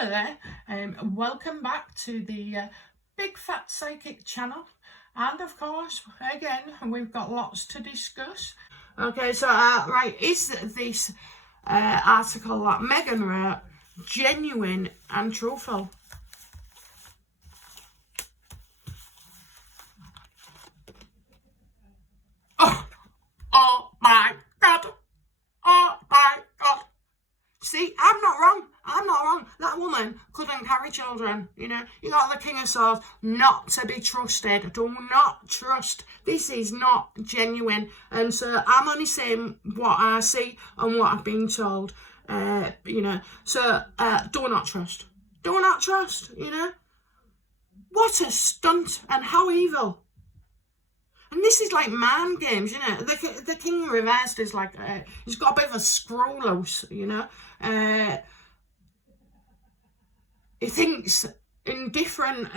Hello there, welcome back to the Big Fat Psychic channel, and of course, again, we've got lots to discuss. Okay, so, right, is this article that Meghan wrote genuine and truthful? Oh my God! Oh my God! See, I'm not wrong. That woman couldn't carry children. You know, you got the King of Swords, not to be trusted. Do not trust. This is not genuine. And so I'm only saying what I see and what I've been told. You know, so do not trust. Do not trust, you know. What a stunt, and how evil. And this is like mind games, you know. The King reversed is like, he's got a bit of a screw loose, you know. He thinks in different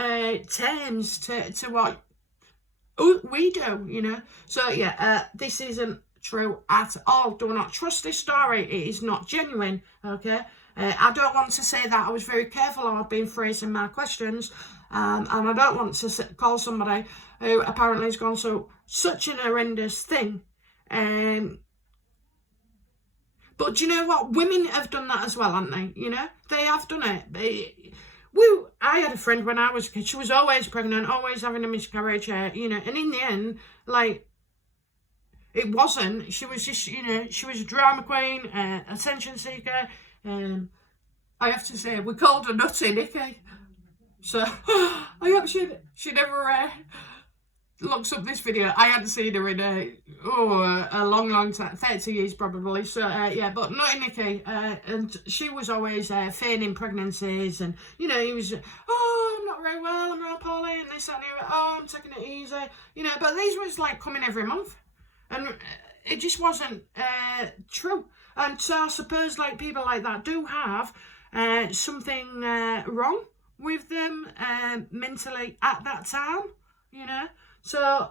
terms to what we do, you know. So, yeah, this isn't true at all. Do not trust this story. It is not genuine, okay? I don't want to say that. I was very careful how I've been phrasing my questions. And I don't want to call somebody who apparently has gone through such an horrendous thing. But do you know what? Women have done that as well, haven't they? You know, they have done it. I had a friend when I was a kid. She was always pregnant, always having a miscarriage, you know. And in the end, like, it wasn't. She was just, you know, she was a drama queen, attention seeker. I have to say, we called her Nutty, Nikki. So, I hope she never looks up this video. I hadn't seen her in a long time, 30 years probably. So, yeah, but Nutty Nikki, and she was always feigning pregnancies, and, you know, he was, oh, I'm not very well, I'm real poorly, and this, that, and the other, oh, I'm taking it easy, you know, but these was, like, coming every month, and it just wasn't true. And so I suppose, like, people like that do have something wrong with them mentally at that time, you know. So,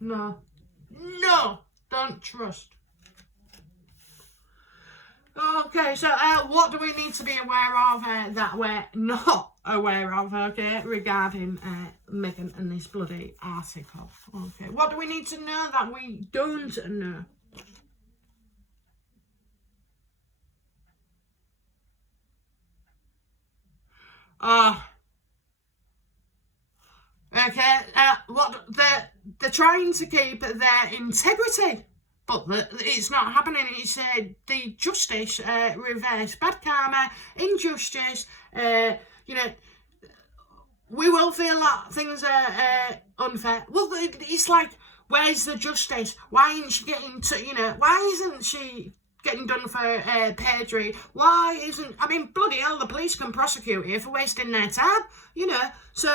no, don't trust. Okay, so what do we need to be aware of that we're not aware of, okay, regarding Meghan and this bloody article? Okay, what do we need to know that we don't know? Okay, what they're trying to keep their integrity, but it's not happening. It's the justice reverse, bad karma, injustice. You know, we will feel that things are unfair. Well, it's like, where's the justice? Why isn't she getting to? You know, why isn't she getting done for perjury? Why isn't? I mean, bloody hell, the police can prosecute you for wasting their time. You know, so.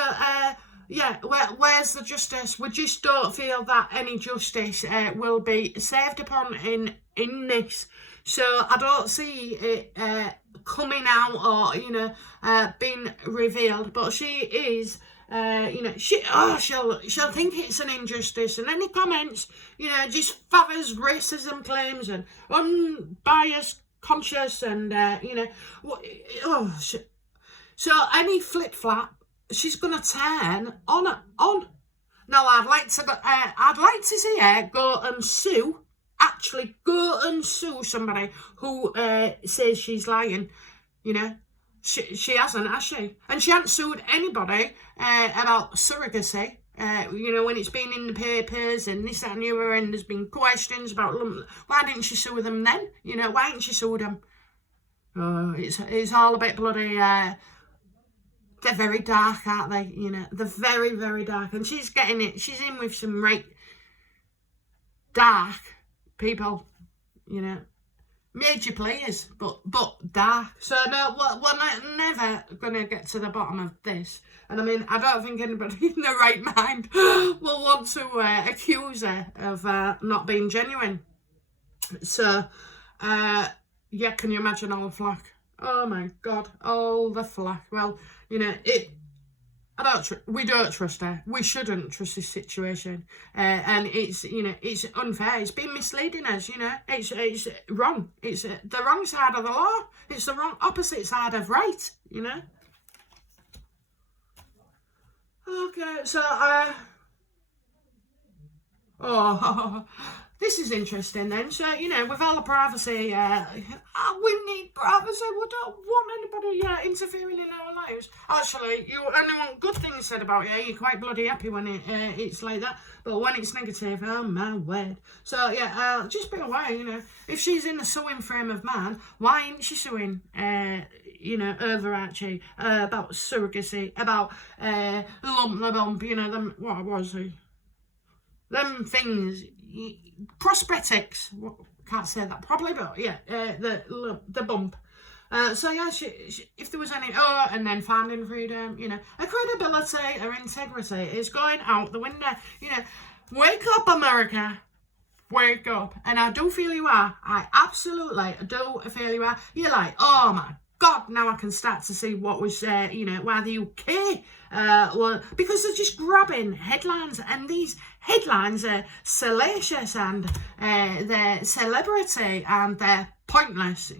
Yeah, where's the justice? We just don't feel that any justice will be served upon in this. So I don't see it coming out or, you know, being revealed. But she is, you know, she'll think it's an injustice. And any comments, you know, just fathers racism claims and unbiased, conscious, and, you know, so any flip-flap, she's gonna turn on. Now I'd like to see her go and sue. Actually, go and sue somebody who says she's lying. You know, she hasn't, has she? And she hasn't sued anybody about surrogacy. You know, when it's been in the papers and this, that, and the other, and there's been questions about why didn't she sue them then? You know, why didn't she sue them? It's all a bit bloody. They're very dark, aren't they? You know, they're very, very dark. And she's getting it. She's in with some right dark people, you know. Major players, but dark. So, no, we're never going to get to the bottom of this. And, I mean, I don't think anybody in their right mind will want to accuse her of not being genuine. So, yeah, can you imagine all the flack? Oh, my God, all the flack. Well, you know, We don't trust her. We shouldn't trust this situation, and it's it's unfair. It's been misleading us. It's wrong. It's the wrong side of the law. It's the wrong opposite side of right. Okay, so oh, this is interesting then. So, with all the privacy, we need privacy. We don't want anybody interfering in our lives. Actually, you only want good things said about you. You're quite bloody happy when it's like that. But when it's negative, oh my word. So, yeah, just be aware, if she's in the suing frame of man, why isn't she suing, overarching, about surrogacy, about lump the bump, them, what was he? Them things, prosthetics. Can't say that properly, but yeah, the bump. So yeah, she, if there was any, and then finding freedom, her credibility, her integrity is going out the window. Wake up, America. Wake up. And I do feel you are. I absolutely do feel you are. You're like, oh my God, now I can start to see what was, why the UK, because they're just grabbing headlines, and these headlines are salacious, and they're celebrity, and they're pointless,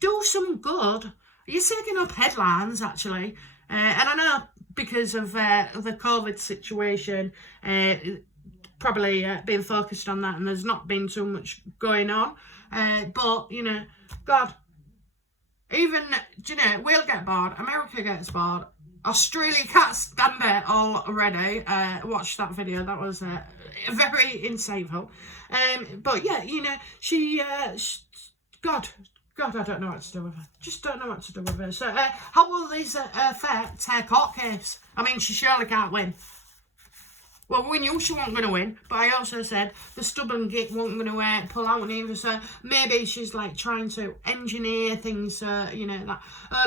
Do some good. You're taking up headlines, actually, and I know because of the COVID situation, probably being focused on that, and there's not been too much going on, but, God, even, we'll get bored, America gets bored, Australia can't stand it already. Watch that video, that was very insightful. But yeah, she God, I don't know what to do with her. Just don't know what to do with her. So, how will this affect her court case? I mean, she surely can't win. Well, we knew she wasn't going to win, but I also said the stubborn git wasn't going to pull out either, so maybe she's like trying to engineer things, that,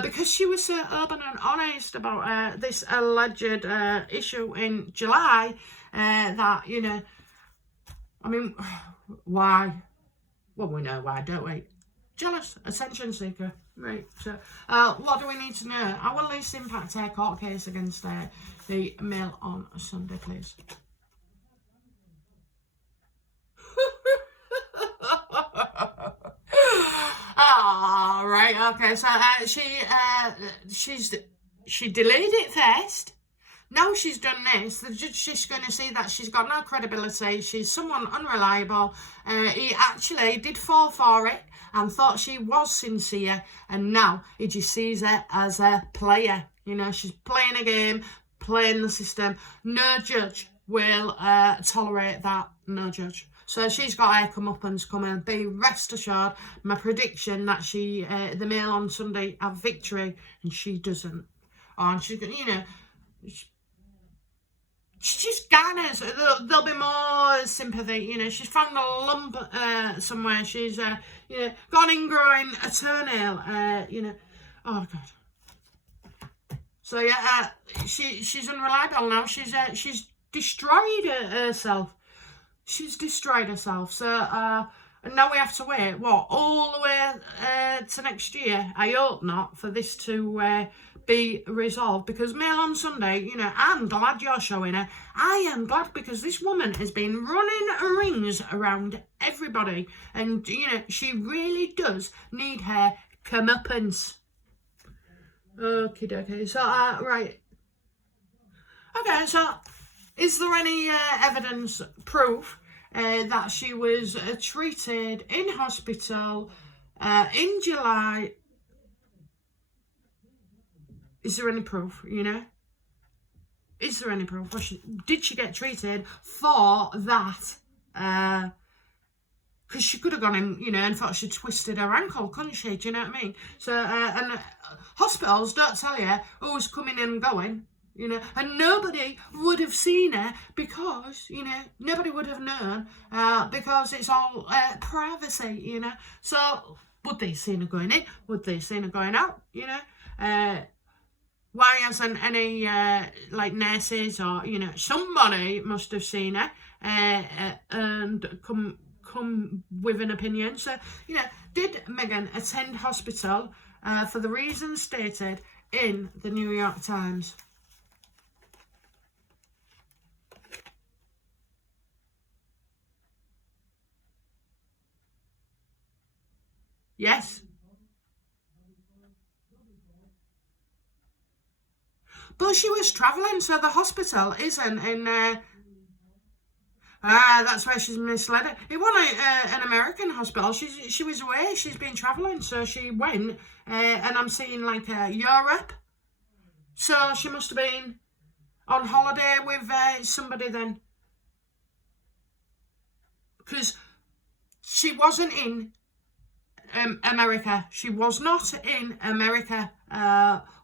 because she was so open and honest about this alleged issue in July, that, I mean, why? Well, we know why, don't we? Jealous, attention seeker. Right, so what do we need to know? How will this impact our court case against the Mail on Sunday, please? Oh, right, okay, so she delayed it first. Now she's done this, the judge is going to see that she's got no credibility, she's someone unreliable. He actually did fall for it and thought she was sincere, and now he just sees her as a player. She's playing a game, playing the system. No judge will tolerate that, no judge. So she's got her comeuppance coming. Be rest assured, my prediction that the Mail on Sunday have victory, and she doesn't. And she's going to, she just garners. There'll be more sympathy. She's found a lump somewhere. She's gone ingrowing a toenail. Oh God. So yeah, she's unreliable now. She's destroyed herself. She's destroyed herself. So and now we have to wait. What, all the way to next year? I hope not, for this to be resolved, because Mail on Sunday, I'm glad you're showing her. I am glad, because this woman has been running rings around everybody, and she really does need her comeuppance. Okay, so right, okay, so is there any evidence, proof that she was treated in hospital in July? Is there any proof, Is there any proof? Did she get treated for that? Because she could have gone in, and thought she twisted her ankle, couldn't she? Do you know what I mean? So, and hospitals don't tell you who's coming and going, and nobody would have seen her because, nobody would have known, because it's all privacy, So, would they seen her going in? Would they seen her going out, Why hasn't any, nurses or, somebody must have seen her and come with an opinion. So, did Meghan attend hospital for the reasons stated in the New York Times? Yes. But she was travelling, so the hospital isn't in... that's where she's misled it. It wasn't an American hospital. She was away. She's been travelling, so she went. And I'm seeing like Europe. So she must have been on holiday with somebody then. Because she wasn't in America. She was not in America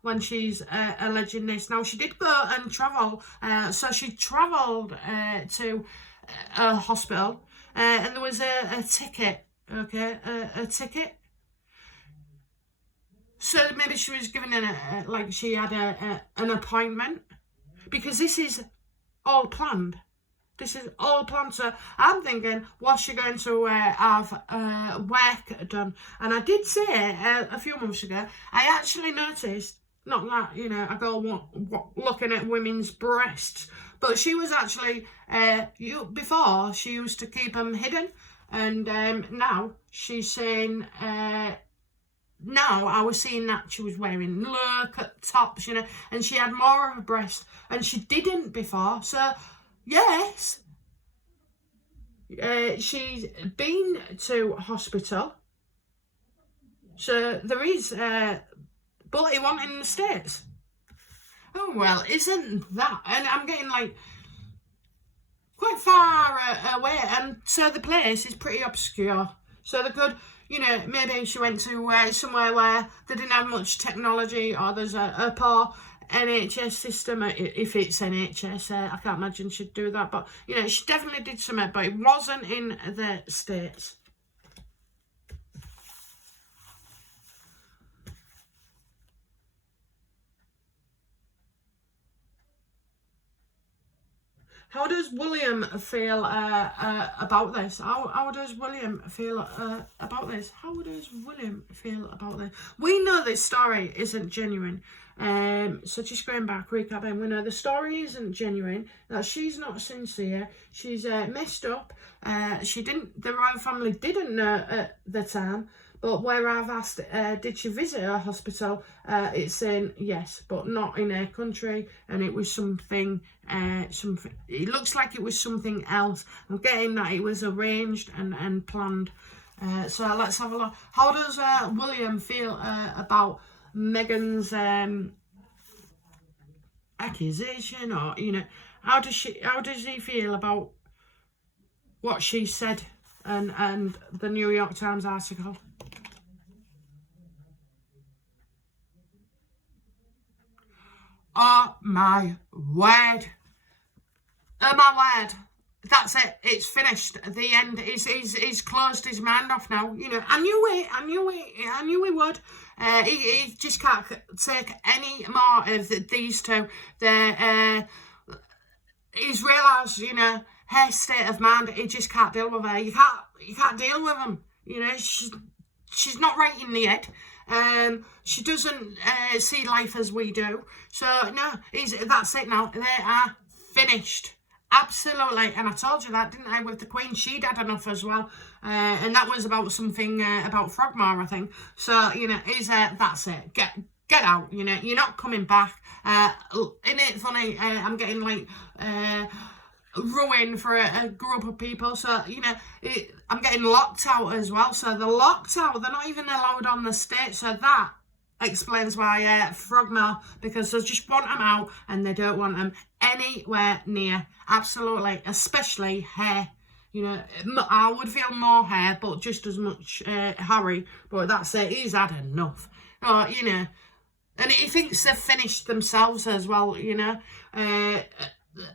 when she's alleging this. Now, she did go and travel. So she travelled to a hospital, and there was a ticket, okay, a ticket. So maybe she was given like she had an appointment, because this is all planned. This is all planned. So I'm thinking, what's she going to have work done? And I did say a few months ago, I actually noticed, not that, you know, I go looking at women's breasts, but she was actually, before, she used to keep them hidden. And now she's saying, now I was seeing that she was wearing low-cut tops, you know, and she had more of a breast, and she didn't before. So, yes, she's been to hospital. So there is, but it wasn't in the States. Oh, well, isn't that? And I'm getting, like, quite far away. And so the place is pretty obscure. So they could, you know, maybe she went to somewhere where they didn't have much technology, or there's a poor NHS system. If it's NHS, I can't imagine she'd do that. But, you know, she definitely did something, but it wasn't in the States. How does William feel about this? How does William feel about this? How does William feel about this? We know this story isn't genuine. So just going back, recapping, we know the story isn't genuine, that she's not sincere, she's messed up. The royal family didn't know at the time. But where I've asked, did she visit a hospital? It's saying yes, but not in her country, and it was something. It looks like it was something else. I'm getting that it was arranged and planned. So let's have a look. How does William feel about Meghan's accusation, or, you know, how does he feel about what she said and the New York Times article? Oh my word. Oh my word. That's it. It's finished. The end. He's closed his mind off now. You know, I knew he would. He just can't take any more of these two. He's realised, you know, her state of mind. He just can't deal with her. You can't deal with him. You know, she's not right in the head. She doesn't see life as we do. So no, that's it now. They are finished. Absolutely. And I told you that, didn't I, with the Queen? She'd had enough as well. And that was about something about Frogmore, I think. So, you know, that's it. Get out, you know. You're not coming back. Isn't it funny? I'm getting, like, ruined for a group of people. So, you know, I'm getting locked out as well. So they're locked out. They're not even allowed on the stage. So that explains why Frogmore, because they just want them out and they don't want them anywhere near. Absolutely. Especially hair. You know, I would feel more hair, but just as much Harry. But that's it. He's had enough. Oh, you know. And he thinks they've finished themselves as well, you know.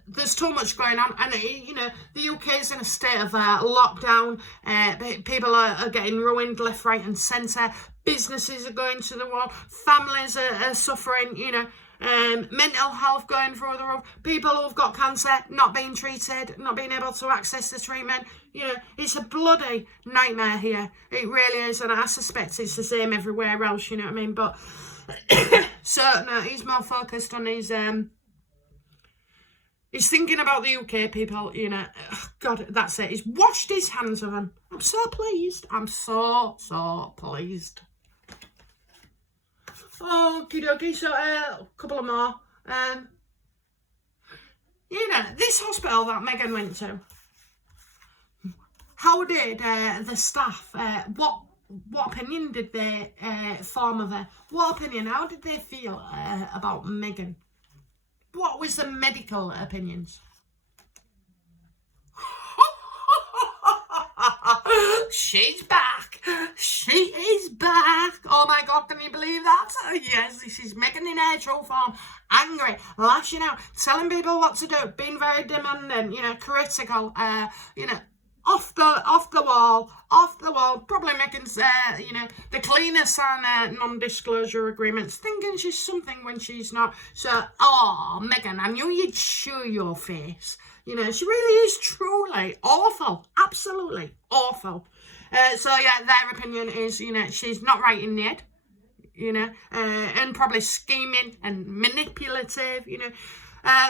There's too much going on, and you know, the UK is in a state of lockdown. People are getting ruined left, right and centre. Businesses are going to the wall. Families are suffering, you know. Mental health going through the roof. People who've got cancer not being treated, not being able to access the treatment. You know, it's a bloody nightmare here. It really is, and I suspect it's the same everywhere else, you know what I mean? But so, no, he's more focused on his... He's thinking about the UK people, you know. God, that's it. He's washed his hands of them. I'm so pleased. I'm so pleased. Okie dokie, so a couple of more. You know, this hospital that Meghan went to, how did the staff, what opinion did they form of her? What opinion, how did they feel about Meghan? What was the medical opinions? She's back. She is back. Oh my God, can you believe that? Yes, this is Meghan in her true form. Angry, lashing out, telling people what to do, being very demanding, you know, critical, you know, off the wall. Probably Meghan's, you know, the cleaner sign non-disclosure agreements, thinking she's something when she's not. So, Meghan, I knew you'd show your face. You know, she really is truly awful. Absolutely awful. So, yeah, their opinion is, you know, she's not right in the head. You know, and probably scheming and manipulative. You know,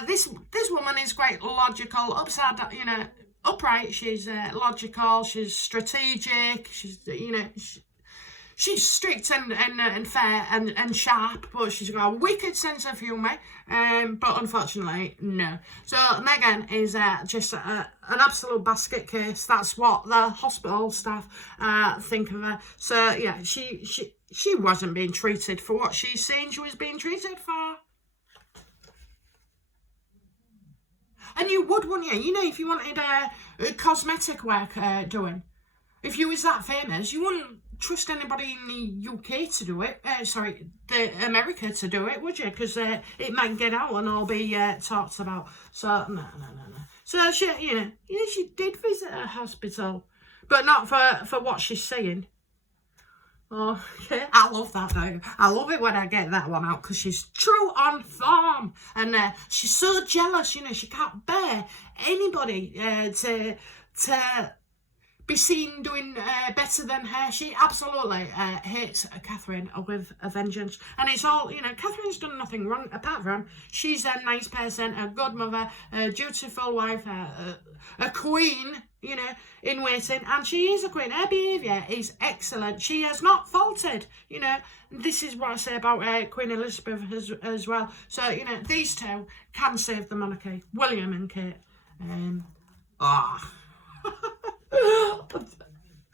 this woman is quite logical, upside down, you know, upright. She's logical. She's strategic. She's, you know, she's strict and fair and sharp, but she's got a wicked sense of humour. But unfortunately, no. So Meghan is just an absolute basket case. That's what the hospital staff think of her. So yeah, she wasn't being treated for what she's saying she was being treated for. And you would, wouldn't you? You know, if you wanted cosmetic work doing, if you was that famous, you wouldn't trust anybody in the UK to do it. The America to do it, would you? Because it might get out and all be talked about. So no. So she, you know, yeah, she did visit a hospital, but not for what she's saying. Oh, yeah, I love that though. I love it when I get that one out because she's true on form and she's so jealous. You know, she can't bear anybody to be seen doing better than her. She absolutely hates Catherine with a vengeance, and it's all, you know, Catherine's done nothing wrong apart from she's a nice person, a good mother, a dutiful wife, a queen, you know, in waiting, and she is a queen. Her behaviour is excellent. She has not faltered, you know. This is what I say about Queen Elizabeth as well. So, you know, these two can save the monarchy, William and Kate.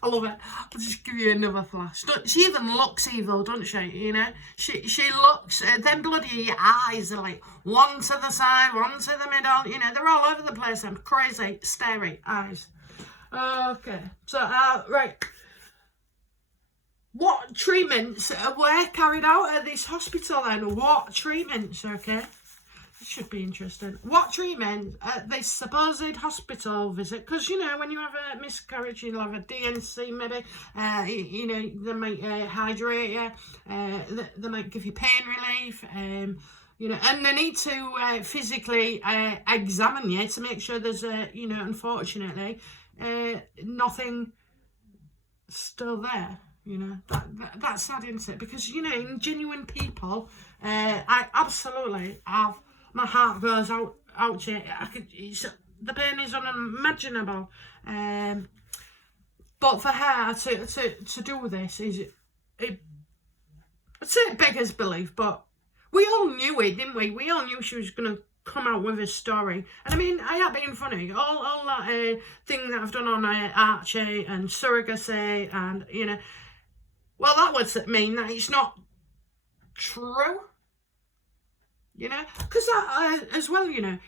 I love it. I'll just give you another flash. She even looks evil, doesn't she? You know, she looks. Them bloody eyes are like one to the side, one to the middle. You know, they're all over the place. Them crazy, starey eyes. Okay, so right. What treatments were carried out at this hospital then? What treatments? Okay. It should be interesting. What treatment at this supposed hospital visit? Because, you know, when you have a miscarriage, you'll have a DNC maybe. You know, they might hydrate you. They might give you pain relief. You know, and they need to physically examine you to make sure there's, you know, unfortunately, nothing still there. You know, that's sad, isn't it? Because, you know, in genuine people, I absolutely have. My heart goes out to it. The pain is unimaginable. But for her to do this I'd say it beggars belief, but we all knew it, didn't we? We all knew she was going to come out with a story. And I mean, I ain't being funny. All that thing that I've done on Archie and surrogacy and, you know, well, that would mean that it's not true. You know, because as well, you know,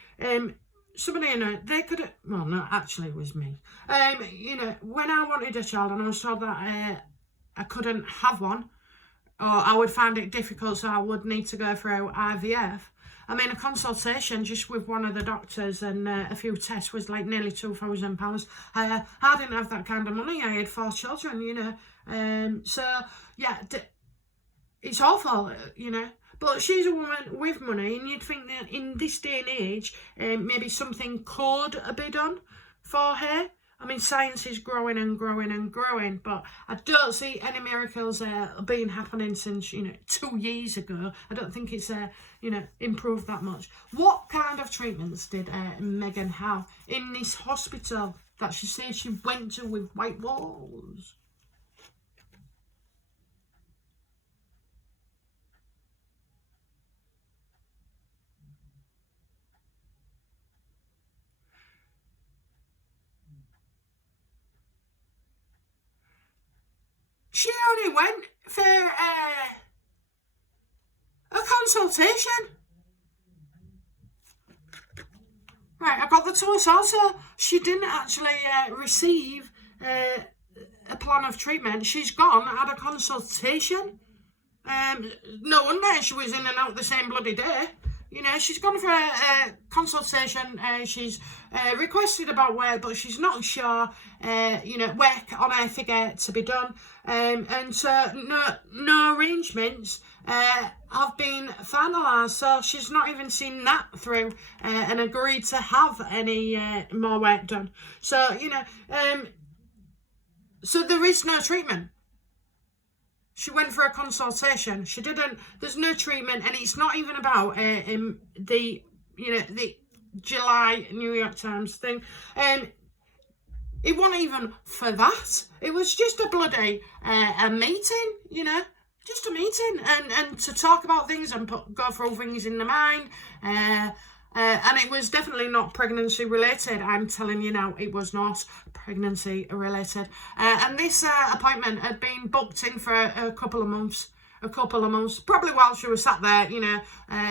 somebody, you know, they could have, well, no, actually it was me. You know, when I wanted a child and I was told that I couldn't have one, or I would find it difficult, so I would need to go through IVF. I mean, a consultation just with one of the doctors and a few tests was like nearly £2,000. I didn't have that kind of money. I had 4 children, you know. So, yeah, it's awful, you know. But she's a woman with money, and you'd think that in this day and age, maybe something could be done for her. I mean, science is growing and growing and growing, but I don't see any miracles being happening since, 2 years ago. I don't think it's, improved that much. What kind of treatments did Meghan have in this hospital that she says she went to with white walls? She only went for a consultation. Right, I got the toast also. She didn't actually receive a plan of treatment. She's gone, had a consultation. No wonder she was in and out the same bloody day. She's gone for a consultation. She's requested about work, but she's not sure, work on her figure to be done. And so no arrangements have been finalised. So she's not even seen that through and agreed to have any more work done. So, so there is no treatment. She went for a consultation. She didn't. There's no treatment, and it's not even about the July New York Times thing. It wasn't even for that. It was just a bloody a meeting, just a meeting, and to talk about things and go through things in the mind. And it was definitely not pregnancy related. I'm telling you now, it was not pregnancy related. And this appointment had been booked in for a couple of months. Probably while she was sat there,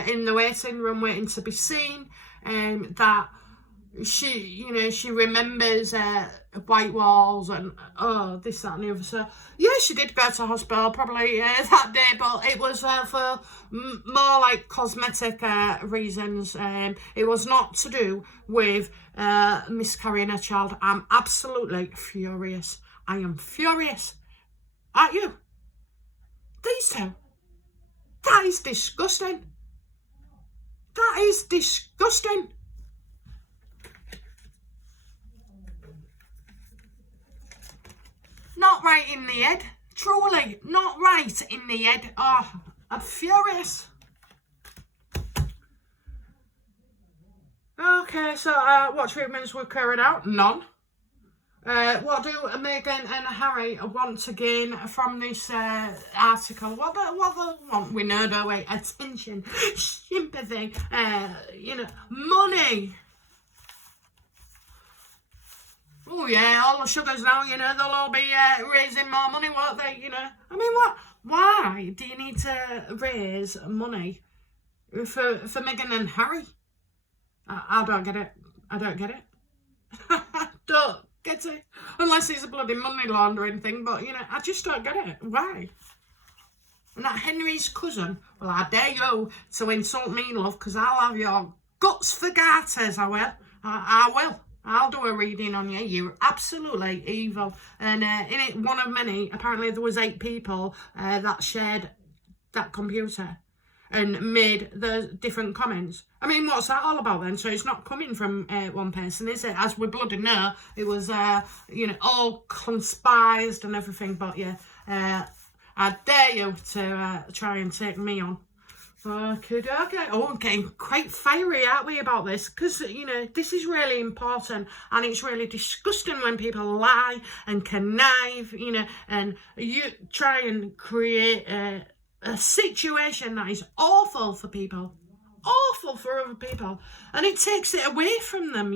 in the waiting room waiting to be seen. That she remembers white walls and this, that and the other. So yeah, she did go to hospital probably that day, but it was for more like cosmetic reasons. It was not to do with miscarrying a child. I'm absolutely furious. I am furious. Aren't you? These two. That is disgusting. That is disgusting. Not right in the head. Truly, not right in the head. Oh, I'm furious. Okay, so what treatments were carried out? None. What do Meghan and Harry want to gain from this article? What they want? We know, don't we? Attention, sympathy, money. Oh yeah, all the sugars now, they'll all be raising more money, won't they, I mean, why do you need to raise money for Meghan and Harry? I don't get it. I don't get it. Unless it's a bloody money laundering thing, but, I just don't get it. Why? And that Henry's cousin, well, I dare you to insult me, love, because I'll have your guts for garters, I will. I will. I'll do a reading on you. You're absolutely evil. And in it, one of many, apparently there was 8 people that shared that computer and made the different comments. I mean, what's that all about then? So it's not coming from one person, is it? As we bloody know, it was, all conspired and everything. But yeah, I dare you to try and take me on. Okay. Oh, I'm getting quite fiery, aren't we, about this? Because, this is really important, and it's really disgusting when people lie and connive, and you try and create a situation that is awful for people, awful for other people, and it takes it away from them,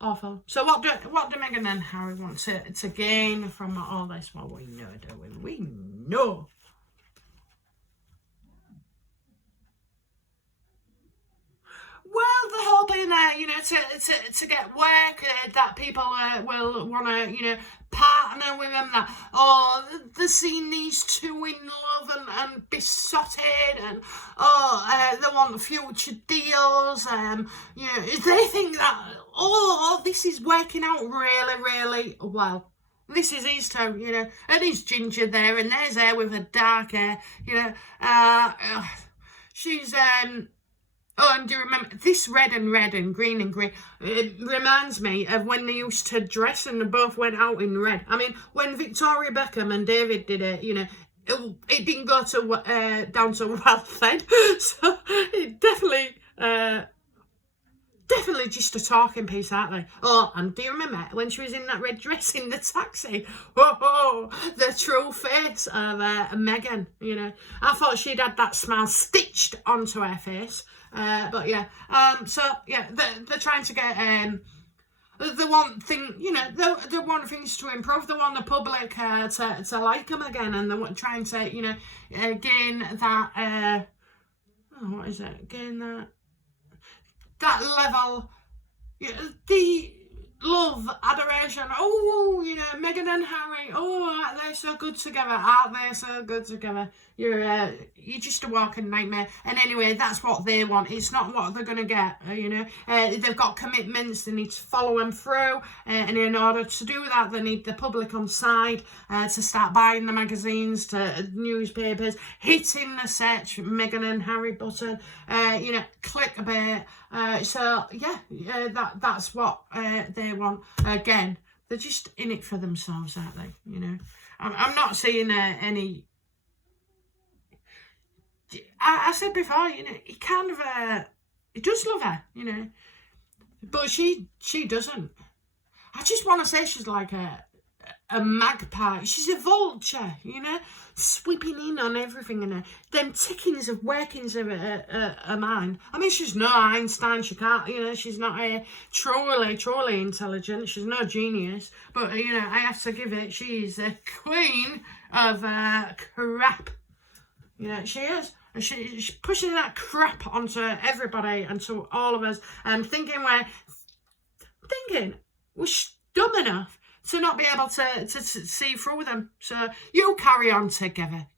Awful. So what do Meghan and Harry want to gain from all this? Well, we know, don't we? We know. Well, they're hoping that, to get work, that people will want to, partner with them, that, they're seeing these two in love and besotted, and, they want future deals, they think that, this is working out really, really well. This is his tone, and he's ginger there, and there's her with her dark hair, she's, Oh, and do you remember this red and green and green? It reminds me of when they used to dress and they both went out in red. I mean, when Victoria Beckham and David did it, you know, it didn't go to down to well fed. So it definitely just a talking piece, aren't they? Oh, and do you remember when she was in that red dress in the taxi? Oh, the true face of Meghan, you know. I thought she'd had that smile stitched onto her face. But yeah, so yeah, they're trying to get, they want they want things to improve. They want the public to like them again, and they're trying to, you know, gain that, what is it? Gain that level, the love, adoration. Oh, you know, Meghan and Harry. Oh, aren't they so good together? Aren't they so good together? You're just a walking nightmare. And anyway, that's what they want. It's not what they're gonna get. You know, they've got commitments. They need to follow them through, and in order to do that, they need the public on side to start buying the magazines, to newspapers, hitting the search Meghan and Harry button. You know, clickbait. So yeah, that's what they want. Again, they're just in it for themselves, aren't they? You know, I'm not seeing any. I said before, you know, he kind of he does love her, you know, but she doesn't. I just want to say she's like a magpie. She's a vulture, you know, sweeping in on everything, and them tickings of workings of her mind. I mean, she's no Einstein. She can't, you know, she's not truly intelligent. She's no genius, but you know, I have to give it. She's a queen of crap. You know, she is. And she's pushing that crap onto everybody and to all of us, and thinking we're dumb enough to not be able to see through them. So you carry on together.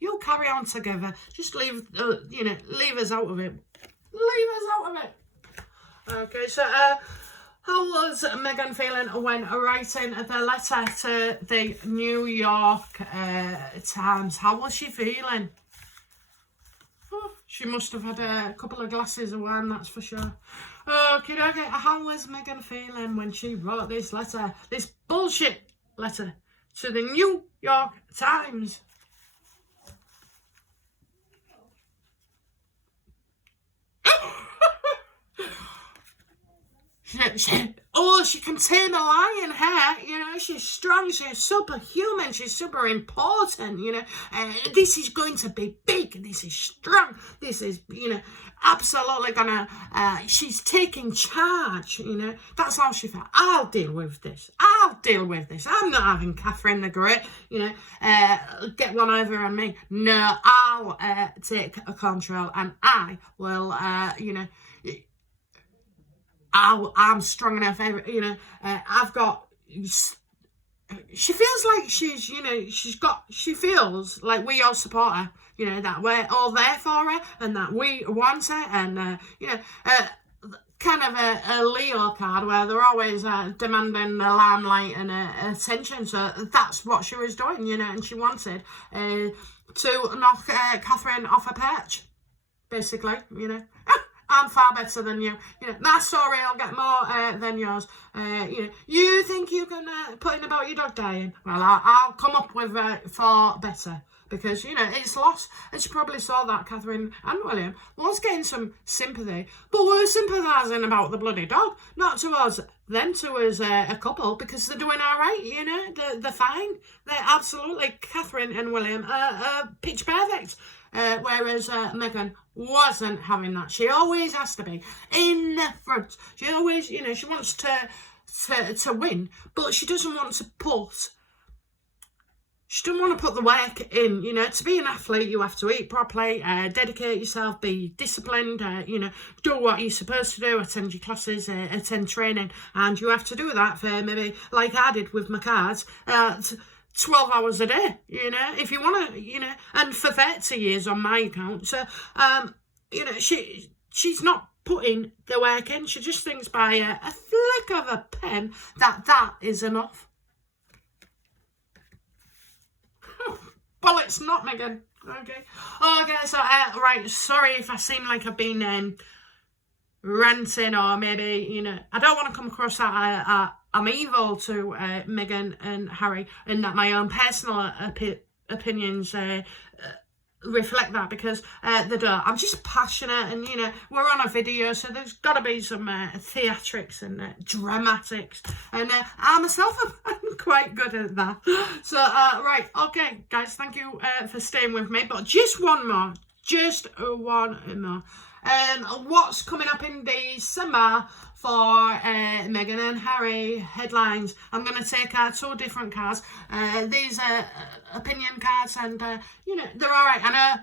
Just leave us out of it. Okay, so how was Meghan feeling when writing the letter to the New York Times? How was she feeling? Oh, she must have had a couple of glasses of wine, that's for sure. Okay, how was Meghan feeling when she wrote this letter, this bullshit letter to the New York Times? She can tame a lion hair, you know, she's strong, she's superhuman, she's super important, you know, this is going to be big, this is strong, this is, you know, absolutely gonna, she's taking charge, you know, that's how she felt. I'll deal with this, I'm not having Catherine the Great, you know, get one over on me. No, I'll take control, and I will, you know, I'm strong enough, you know, I've got, she feels like she's, you know, she feels like we all support her, you know, that we're all there for her, and that we want her, and, you know, kind of a Leo card where they're always demanding the limelight and attention, so that's what she was doing, you know, and she wanted to knock Catherine off her perch, basically, you know. I'm far better than you. You know, my story will get more than yours. You know, you think you can put in about your dog dying? Well, I'll come up with far better. Because, you know, it's lost. And she probably saw that, Catherine and William was getting some sympathy. But we're sympathising about the bloody dog. Not towards them two as a couple, because they're doing all right, you know. They're fine. They're absolutely, Catherine and William are pitch perfect. Whereas Meghan wasn't having that. She always has to be in the front. She always, you know, she wants to win, but she doesn't want to put. She doesn't want to put the work in, you know. To be an athlete, you have to eat properly, dedicate yourself, be disciplined, you know, do what you're supposed to do, attend your classes, attend training, and you have to do that for maybe, like I did with my cards, 12 hours a day, you know, if you want to, you know, and for 30 years on my account. So, you know, she's not putting the work in. She just thinks by a flick of a pen that is enough. Well, it's not, Meghan. Okay, so, right, sorry if I seem like I've been ranting, or maybe, you know, I don't want to come across that I'm evil to Meghan and Harry, and that my own personal opinions reflect that, because they don't. I'm just passionate, and you know, we're on a video, so there's got to be some theatrics and dramatics, and I myself am quite good at that. So right, okay guys, thank you for staying with me, but just one more. What's coming up in December for Meghan and Harry headlines? I'm going to take out 2 different cards. These are opinion cards, and you know, they're all right. I know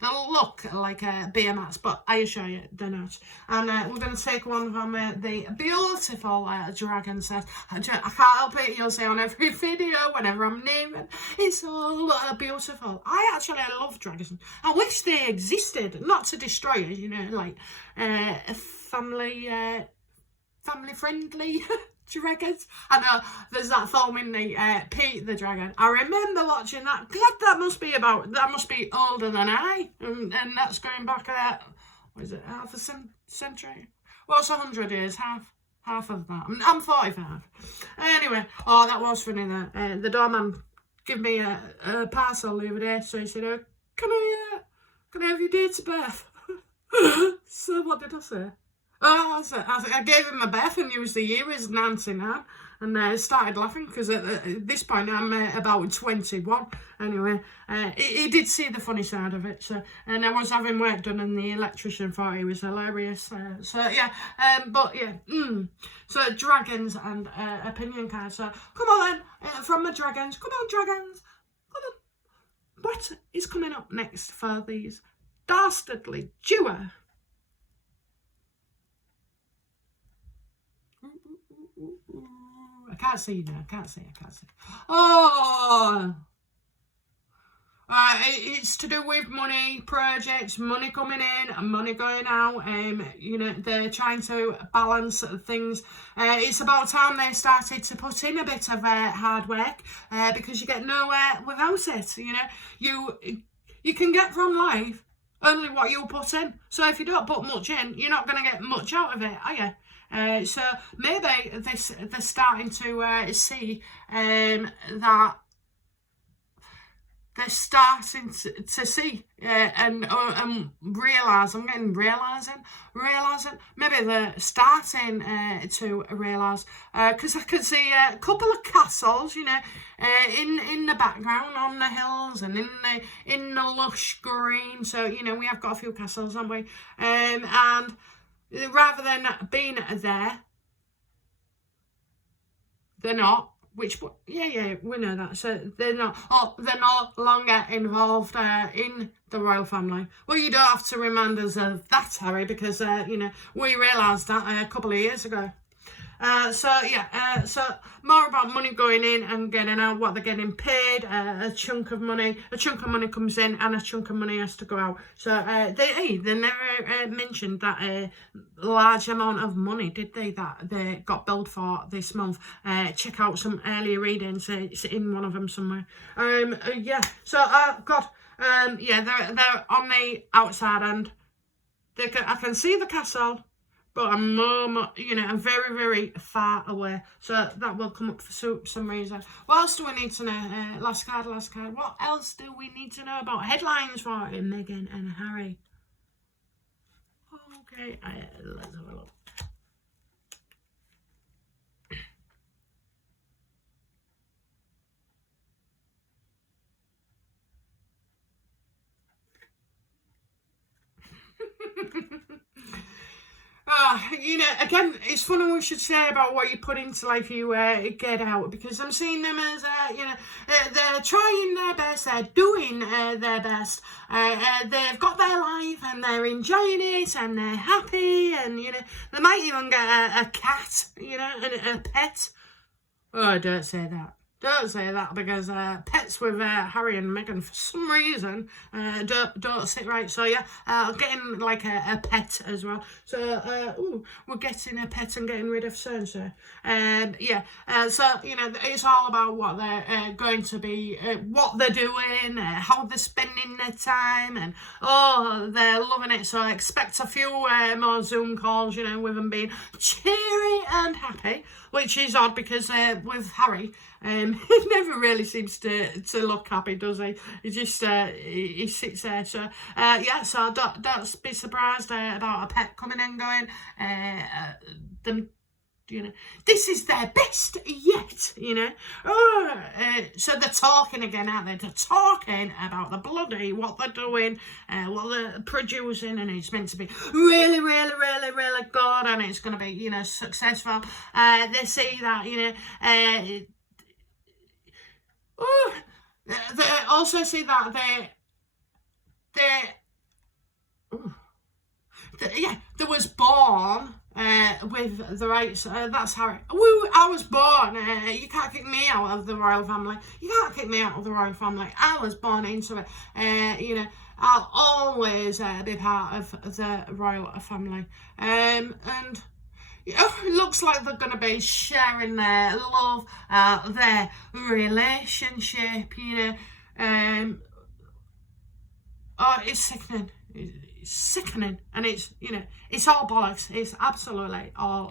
they'll look like BMS, but I assure you they're not. And we're going to take one from the beautiful dragon set. I can't help it, you'll see on every video whenever I'm naming, it's all beautiful. I actually love dragons. I wish they existed, not to destroy it, you know, like family friendly dragons. I know there's that film in the Pete the Dragon. I remember watching that. God, that must be older than I, and that's going back what is it, half a century? What's 100 years? Half of that. I'm 45. Anyway, oh, that was funny. That the doorman gave me a parcel the other day, so he said, can I have your date of birth? So what did I say? Oh, I gave him a birth and used the year as 99, and I started laughing because at this point I'm about 21. Anyway, he did see the funny side of it. So, and I was having work done, and the electrician thought he was hilarious. So yeah, but yeah, so dragons and opinion cards. So come on then, from the dragons. Come on, dragons. Come on. What is coming up next for these dastardly duo? I can't see now. I can't see. Oh, it's to do with money, projects, money coming in and money going out. You know, they're trying to balance things. It's about time they started to put in a bit of hard work, because you get nowhere without it. You know, you can get from life only what you put in. So if you don't put much in, you're not going to get much out of it, are you? So maybe they're starting to see that they're starting to see and realise. I'm getting realising. Maybe they're starting to realise, because I could see a couple of castles, you know, in the background on the hills and in the lush green. So you know, we have got a few castles, haven't we? And rather than being there, they're not. Yeah, we know that. So they're no longer involved in the royal family. Well, you don't have to remind us of that, Harry, because you know, we realised that a couple of years ago. So more about money going in and getting out, what they're getting paid. A chunk of money comes in, and a chunk of money has to go out. So they never mentioned that large amount of money, did they, that they got billed for this month? Check out some earlier readings. It's in one of them somewhere. Yeah. So God. Yeah, they're on the outside, and I can see the castle. But I'm I'm very, very far away. So that will come up for some reason. What else do we need to know? Last card. What else do we need to know about headlines for Meghan and Harry? Okay, let's have a look. You know, again, it's funny we should say about what you put into life, you get out, because I'm seeing them as, they're trying their best, they're doing their best, they've got their life and they're enjoying it and they're happy, and, you know, they might even get a cat, you know, and a pet. Oh, don't say that. Don't say that, because pets with Harry and Meghan, for some reason, don't sit right. So yeah, getting like a pet as well. So we're getting a pet and getting rid of so-and-so. Yeah, so you know, it's all about what they're going to be, what they're doing, how they're spending their time, and they're loving it. So expect a few more Zoom calls, you know, with them being cheery and happy, which is odd, because with Harry, he never really seems to look happy, does he? He just he sits there. So yeah, so don't be surprised about a pet coming and going. Them, you know, this is their best yet, you know. So they're talking again, aren't they? They're talking about the bloody, what they're doing, what they're producing, and it's meant to be really, really, really, really good, and it's going to be, you know, successful. They see that, you know, they also see that they was born with the rights. That's Harry. Woo! I was born. You can't kick me out of the royal family. You can't kick me out of the royal family. I was born into it. You know, I'll always be part of the royal family. And it looks like they're going to be sharing their love, their relationship, you know. It's sickening. It's sickening, and it's, you know, it's all bollocks. It's absolutely all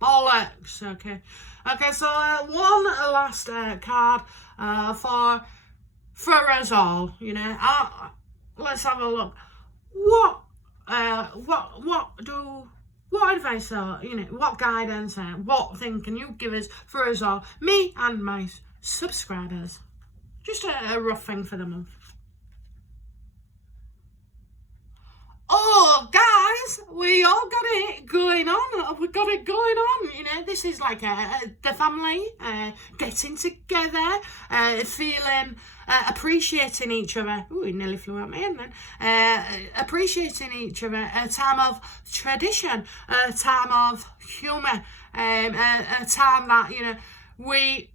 bollocks. Okay, so one last card for us all. You know, let's have a look. What advice, you know, what guidance, what thing can you give us for us all, me and my subscribers? Just a rough thing for the month. Oh, guys, we all got it going on. We got it going on. You know, this is like the family getting together, feeling, appreciating each other. Ooh, he nearly flew out my head then. Appreciating each other. A time of tradition. A time of humour. A time that, you know, we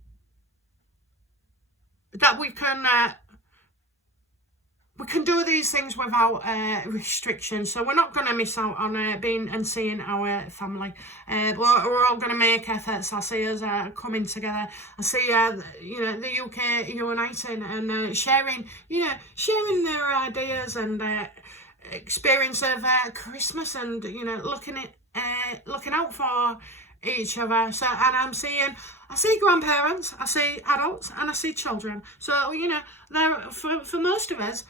can do these things without restrictions. So we're not going to miss out on being and seeing our family. We're all going to make efforts. I see us coming together. I see you know, the UK uniting and sharing their ideas and experience of Christmas, and you know, looking out for each other. So, and I see grandparents, I see adults, and I see children. So, you know, for most of us,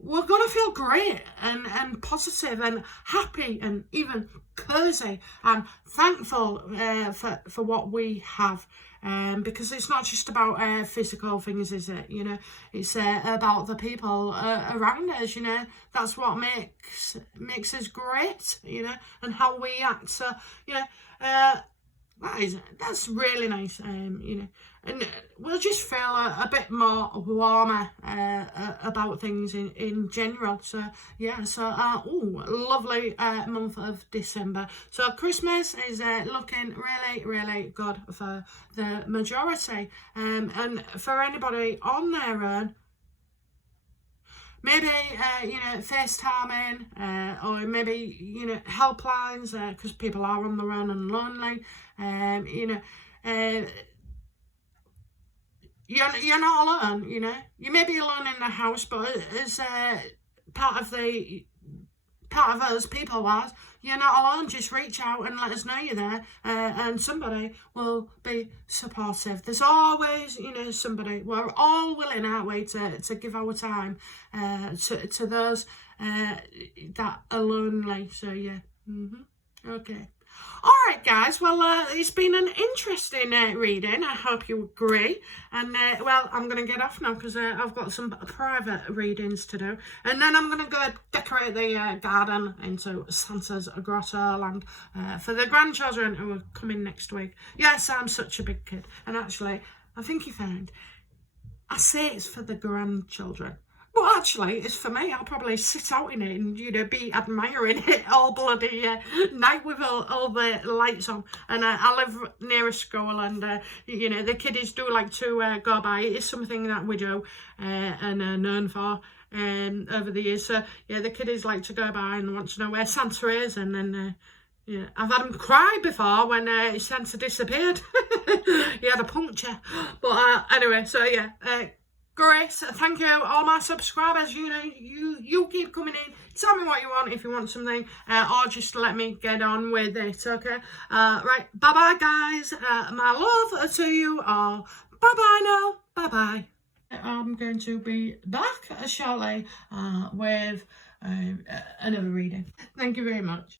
we're going to feel great and positive and happy and even cozy and thankful for what we have. Because it's not just about physical things, is it? You know, it's about the people around us. You know, that's what makes us great. You know, and how we act. So, you know, that's really nice. You know, and we'll just feel a bit more warmer about things in general. So yeah, so lovely month of December. So Christmas is looking really, really good for the majority, and for anybody on their own, maybe you know, FaceTiming, or maybe, you know, helplines, because people are on their own and lonely. You know, you're not alone. You know, you may be alone in the house, but as part of us people wise, you're not alone. Just reach out and let us know you're there, and somebody will be supportive. There's always, you know, somebody. We're all willing, aren't we, to give our time to those that are lonely. So yeah. Okay. All right, guys. Well, it's been an interesting reading. I hope you agree. And, well, I'm going to get off now because I've got some private readings to do. And then I'm going to go decorate the garden into Santa's grotto land for the grandchildren who are coming next week. Yes, I'm such a big kid. And actually, I think you found, I say it's for the grandchildren. But actually, it's for me. I'll probably sit out in it and, you know, be admiring it all bloody night with all the lights on. And I live near a school, and you know, the kiddies do like to go by. It is something that we do and are known for over the years. So yeah, the kiddies like to go by and want to know where Santa is, and then yeah, I've had him cry before when his Santa disappeared. He had a puncture. But anyway, so yeah, great. Thank you, all my subscribers. You know, you keep coming in. Tell me what you want, if you want something, or just let me get on with it, okay? Right, bye-bye, guys. My love to you all. Bye-bye now. Bye-bye. I'm going to be back shortly with another reading. Thank you very much.